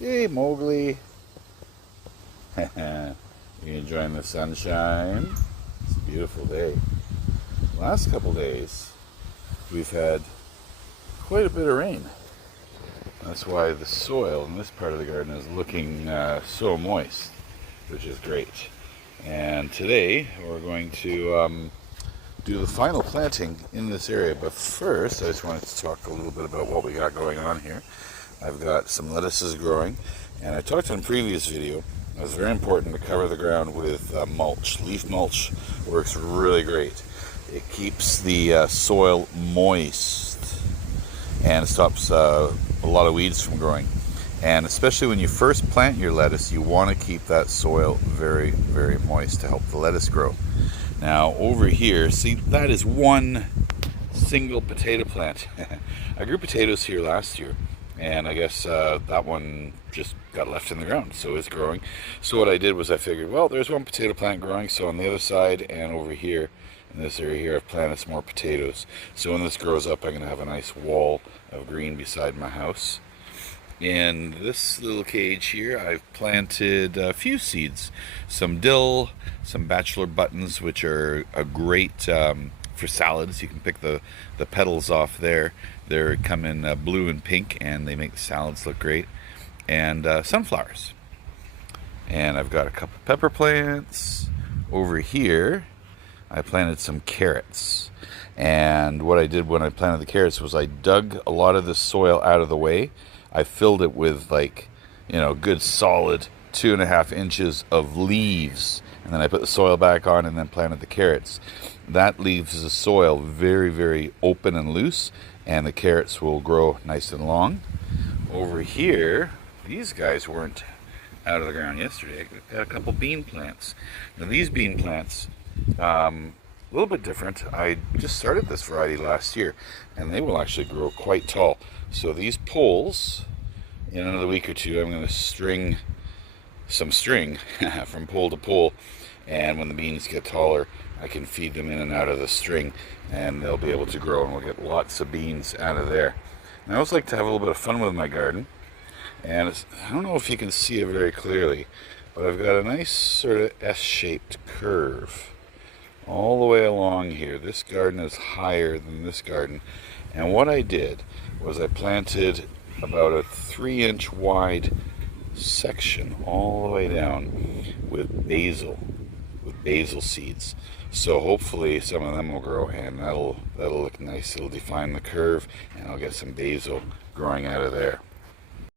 Hey, Mowgli. You enjoying the sunshine? It's a beautiful day. Last couple days, we've had quite a bit of rain. That's why the soil in this part of the garden is looking so moist, which is great. And today, we're going to do the final planting in this area. But first, I just wanted to talk a little bit about what we got going on here. I've got some lettuces growing, and I talked in a previous video. It's very important to cover the ground with mulch. Leaf mulch works really great. It keeps the soil moist and stops a lot of weeds from growing. And especially when you first plant your lettuce, you want to keep that soil very, very moist to help the lettuce grow. Now over here, see, that is one single potato plant. I grew potatoes here last year, and I guess that one just got left in the ground, so it's growing. So what I did was I figured, well, there's one potato plant growing, so on the other side and over here, in this area here, I've planted some more potatoes. So when this grows up, I'm going to have a nice wall of green beside my house. In this little cage here, I've planted a few seeds. Some dill, some bachelor buttons, which are a great for salads. You can pick the petals off there. They come in blue and pink, and they make the salads look great. And sunflowers. And I've got a couple pepper plants. Over here, I planted some carrots. And what I did when I planted the carrots was I dug a lot of the soil out of the way. I filled it with, like, good solid 2.5 inches of leaves, and then I put the soil back on and then planted the carrots. That leaves the soil very, very open and loose, and the carrots will grow nice and long. Over here, these guys weren't out of the ground yesterday. I got a couple bean plants. Now these bean plants, a little bit different. I just started this variety last year, and they will actually grow quite tall. So these poles, in another week or two, I'm going to string some string from pole to pole, and when the beans get taller, I can feed them in and out of the string, and they'll be able to grow, and we'll get lots of beans out of there. And I always like to have a little bit of fun with my garden, and I don't know if you can see it very clearly, but I've got a nice sort of S-shaped curve all the way along here. This garden is higher than this garden, and what I did was I planted about a 3-inch wide section all the way down with basil seeds. So hopefully some of them will grow, and that'll look nice. It'll define the curve, and I'll get some basil growing out of there.